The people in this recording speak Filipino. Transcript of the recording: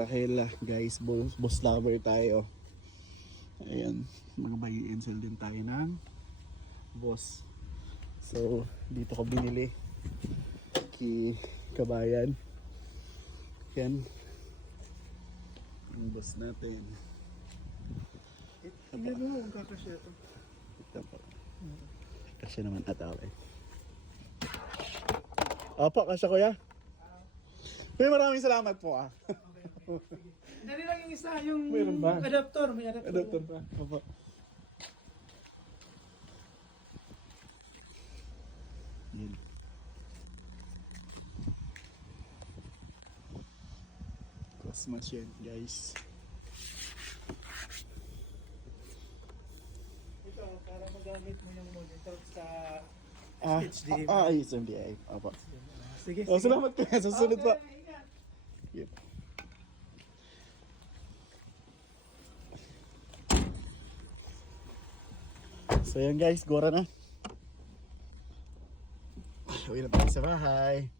Dahil guys, boss lover tayo. Ayan, mga buy and sell din tayo ng boss. So, dito ko binili kay Kabayan. Yan. Ang boss natin. Tingnan mo kung kakasya ito. Ito po. Kasi naman ataw eh. Opo, kasya kuya. Kuya, maraming salamat po ah. Dali lang yung isa, yung Meron ba? adapter. May adapter. Adapter pa. Opo. Yan. Cosmos yan guys. Ito, para magamit mo yung monitor sa HDMI. Yes, MDI. Opo. Sige, Oh, salamat kuya. Sa sunod pa. Okay, ingat. Yep. So yan guys, gora na. Uwi na tayo sa bahay.